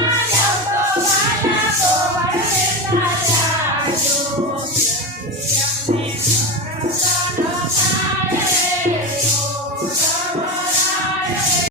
Christmas.